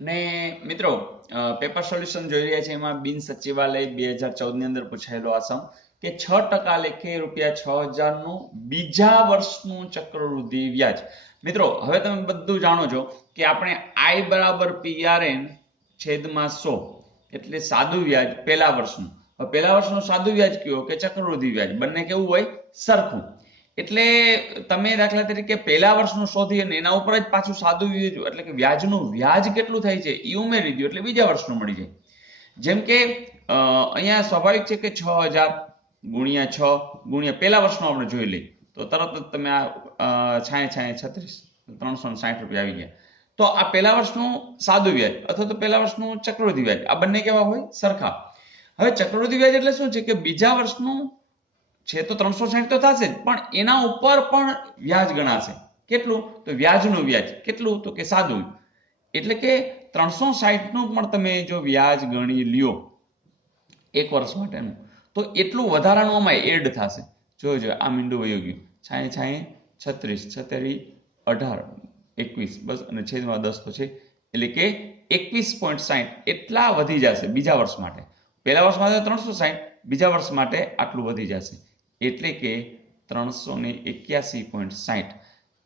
ને મિત્રો paper solution જોઈ રહ્યા છે એમાં બિન સચિવાલય 2014 ની અંદર પૂછાયેલો આ સમ કે 6% લેખે ₹6000 નું બીજા વર્ષનું ચક્રવૃદ્ધિ વ્યાજ. મિત્રો હવે તમે બધું જાણો છો કે આપણે I બરાબર PRN છેદમાં 100 એટલે સાદું વ્યાજ પહેલા વર્ષનું. હવે પહેલા વર્ષનું સાદું વ્યાજ કયો કે ચક્રવૃદ્ધિ વ્યાજ, બંને કેવું હોય? સરખું. એટલે તમે દાખલા તરીકે પહેલા વર્ષનું શોધી અને એના ઉપર જ પાછું સાદું વ્યાજ એટલે કે વ્યાજનું વ્યાજ કેટલું થાય છે એ ઉમેરી દો એટલે બીજા વર્ષનું મળી જાય. જેમ કે અહીંયા સ્વાભાવિક છે કે 6000 ગુણ્યા 6 ગુણ્યા પહેલા વર્ષનું આપણે જોઈ લઈએ તો તરત જ તમે આ 36 ₹360 આવી ગયા. તો આ પહેલા વર્ષનું સાદું વ્યાજ અથવા તો પહેલા વર્ષનું ચક્રવૃદ્ધિ વ્યાજ, આ બંને કેવા હોય? સરખા. હવે ચક્રવૃદ્ધિ વ્યાજ એટલે શું છે કે બીજા વર્ષનું છે તો 360 તો થશે જ, પણ એના ઉપર પણ વ્યાજ ગણાશે. કેટલું? તો વ્યાજનું વ્યાજ કેટલું? તો કે સાદું. એટલે કે 360 નું પણ તમે જો વ્યાજ ગણી લ્યો એક વર્ષ માટેનું તો એટલું વધારાનું આમાં એડ થશે. જોજો આ મીંડું વયું ગયું, 36 36 18 21 બસ અને છેદમાં 10 તો છે એટલે કે 21.60 એટલા વધી જશે બીજા વર્ષ માટે. પહેલા વર્ષ માટે 360, બીજા વર્ષ માટે આટલું વધી જશે એટલે કે 381.60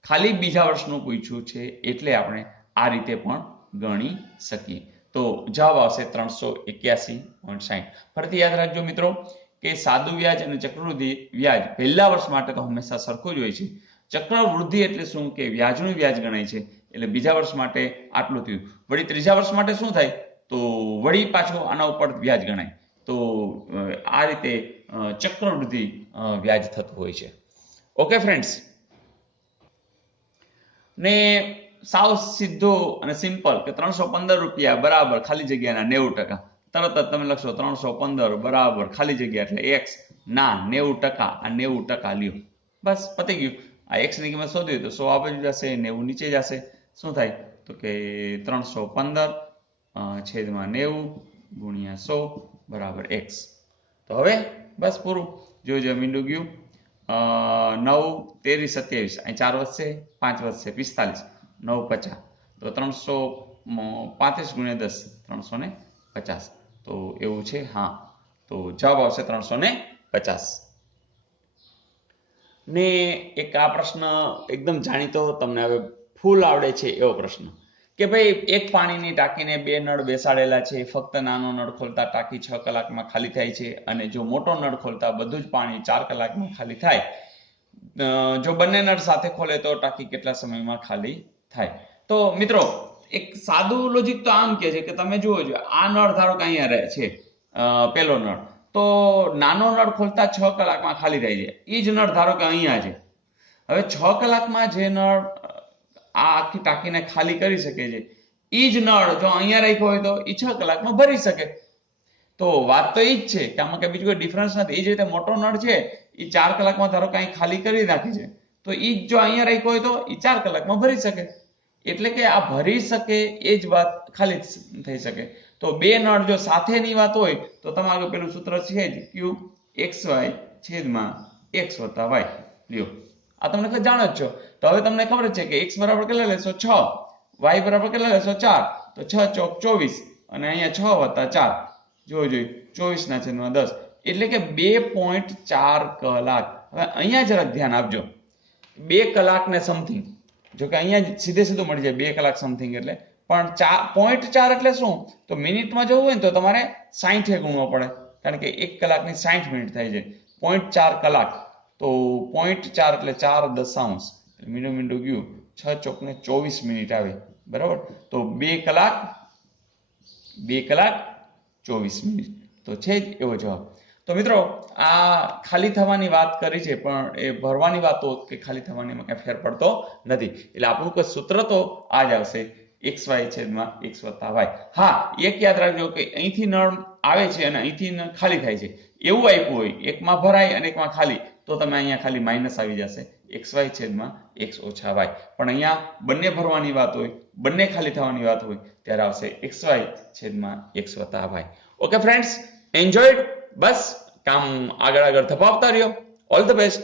ખાલી બીજા વર્ષનું પૂછ્યું છે એટલે આપણે આ રીતે પણ ગણી શકીએ. તો જવાબ આવશે 381.60. ફરીથી યાદ રાખજો મિત્રો કે સાદું વ્યાજ અને ચક્રવૃદ્ધિ વ્યાજ પહેલા વર્ષ માટે તો હંમેશા સરખું જ હોય છે. ચક્રવૃદ્ધિ એટલે શું કે વ્યાજનું વ્યાજ ગણાય છે એટલે બીજા વર્ષ માટે આટલું થયું. વળી ત્રીજા વર્ષ માટે શું થાય? તો વળી પાછું આના ઉપર વ્યાજ ગણાય. તો આ રીતે ચક્રવૃદ્ધિ વ્યાજ થતું હોય છે. ઓકે ફ્રેન્ડ્સ, ને સાવ સીધો અને સિમ્પલ કે ₹315 બરાબર ખાલી જગ્યાના 90%. તરત જ તમે લખશો 315 બરાબર ખાલી જગ્યા એટલે x ના 90%, આ 90% લ્યો. બસ પતી ગયું. આ x ની કિંમત શોધવી તો 100 આ બાજુ જશે, 90 નીચે જશે. શું થાય? તો કે 315 છેદમાં 90 ગુણ્યા 100 બરાબર x. તો હવે બસ પૂરું. જોજો મીંડું ગયું. 9 13 27 અહીં 4 વધશે, 5 વધશે 45, 9 50 તો 335 ગુણ્યા 10 350. તો એવું છે. હા, તો જવાબ આવશે 350. ને એક આ પ્રશ્ન એકદમ જાણીતો, તમને હવે ફૂલ આવડે છે એવો પ્રશ્ન કે ભાઈ એક પાણીની ટાંકીને બે નળ બેસાડેલા છે, ફક્ત નાનો નળ ખોલતા ટાંકી 6 કલાકમાં ખાલી થાય છે અને જો મોટો નળ ખોલતા બધું જ પાણી 4 કલાકમાં ખાલી થાય. જો બંને નળ સાથે ખોલે તો ટાંકી કેટલા સમયમાં ખાલી થાય? તો મિત્રો એક સાદું લોજિક તો આમ કે છે કે તમે જુઓ છો આ નળ ધારો કે અહીંયા રહે છે પેલો નળ, તો નાનો નળ ખોલતા 6 કલાકમાં ખાલી થાય છે. એ જ નળ ધારો કે અહીંયા છે. હવે 6 કલાકમાં જે નળ આ આખી ટાંકીને ખાલી કરી શકે છે એ જ નળ જો અહીંયા રાખ્યો હોય તો એ 6 કલાકમાં ભરી શકે. તો વાત તો એ જ છે કે આમાં કઈ બીજું કોઈ ડિફરન્સ નથી. એ જ રીતે મોટો નળ છે એ 4 કલાકમાં ધારો કે અહીં ખાલી કરી નાખે છે તો એ જો અહીંયા રાખ્યો હોય તો એ 4 કલાકમાં ભરી શકે. એટલે કે આ ભરી શકે એ જ વાત ખાલી થઈ શકે. તો બે નળ જો સાથેની વાત હોય તો તમારું પેલું સૂત્ર છે જ q xy છેદમાં x વત્તા y લ્યો. આ તમને જાણો જ છો. તો હવે તમને ખબર છે કે x બરાબર કેટલા લેશો? 6, y બરાબર કેટલા લેશો? 4. તો 6 ચોક 24 અને અહીંયા 6 વત્તા 4 જોઈ 24 ના છેદમાં 10 એટલે કે 2.4 કલાક. હવે અહીંયા જરાક ધ્યાન આપજો, 2 કલાક ને સમથિંગ. જો કે અહીંયા સીધે સીધું મળી જાય 2 કલાક સમથિંગ એટલે, પણ 0.4 એટલે શું? તો મિનિટમાં જવું હોય ને તો તમારે 60 ગુણવો પડે કારણ કે 1 કલાકની 60 મિનિટ થાય છે. 0.4 કલાક તો 0.4 એટલે 4 દશાંશ મીંડું ગયું 6 ચોક ને 24 મિનિટ આવે બરાબર. તો 2 કલાક 24 મિનિટ તો છે જ એવો જવાબ. તો મિત્રો આ ખાલી થવાની વાત કરી છે પણ એ ભરવાની વાતો કે ખાલી થવાનીમાં કઈ ફેર પડતો નથી. એટલે આપણું કોઈ સૂત્ર તો આ જ આવશે xy છેદમાં x વત્તા y. હા, એક યાદ રાખજો કે અહીંથી નળ આવે છે અને અહીંથી નળ ખાલી થાય છે એવું આપ્યું હોય એકમાં ભરાય અને એકમાં ખાલી તો તમે અહીંયા ખાલી માઇનસ આવી જશે xy છેદમાં x ઓછા y. પણ અહીંયા બંને ભરવાની વાત હોય, બંને ખાલી થવાની વાત હોય ત્યારે આવશે xy છેદમાં x વત્તા y. Okay friends, enjoyed. બસ કામ આગળ ધપાવતા રહ્યો. All the best.